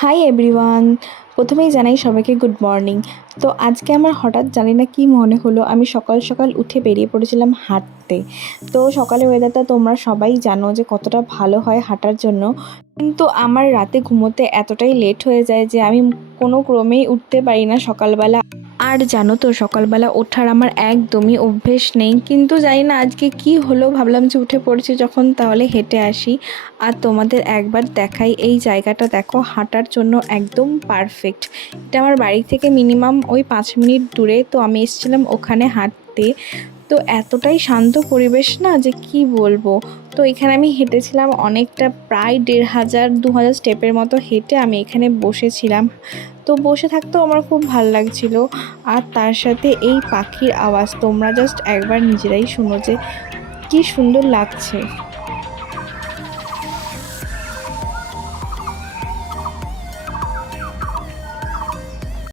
Hi everyone, প্রথমেই জানাই সবাইকে গুড মর্নিং। তো আজকে আমার হঠাৎ জানি না কি মনে হলো, আমি সকাল সকাল উঠে বেরিয়ে পড়েছিলাম হাঁটতে। তো সকালের ওয়েদারটা তোমরা সবাই জানো যে কতটা ভালো হয় হাঁটার জন্য। কিন্তু আমার রাতে ঘুমোতে এতটাই লেট হয়ে যায় যে আমি কোনো ক্রমেই উঠতে পারি না সকালবেলা। আর জানো তো সকালবেলা ওঠার আমার একদমই অভ্যেস নেই, কিন্তু জানি না আজকে কি হলো, ভাবলাম যে উঠে পড়েছি যখন তাহলে হেঁটে আসি। আর তোমাদের একবার দেখাই, এই জায়গাটা দেখো, হাঁটার জন্য একদম পারফেক্ট। এটা আমার বাড়ি থেকে মিনিমাম ওই 5 মিনিট দূরে, তো আমি এসেছিলাম ওখানে হাঁটতে। তো এতটাই শান্ত পরিবেশ না যে কি বলবো। তো এখানে আমি হেঁটেছিলাম অনেকটা, প্রায় 1500-2000 স্টেপের মতো হেঁটে আমি এখানে বসেছিলাম। তো বসে থাকতেও আমার খুব ভাল লাগছিল। আর তার সাথে এই পাখির আওয়াজ তোমরা জাস্ট একবার নিজেরাই শুনো যে কি সুন্দর লাগছে।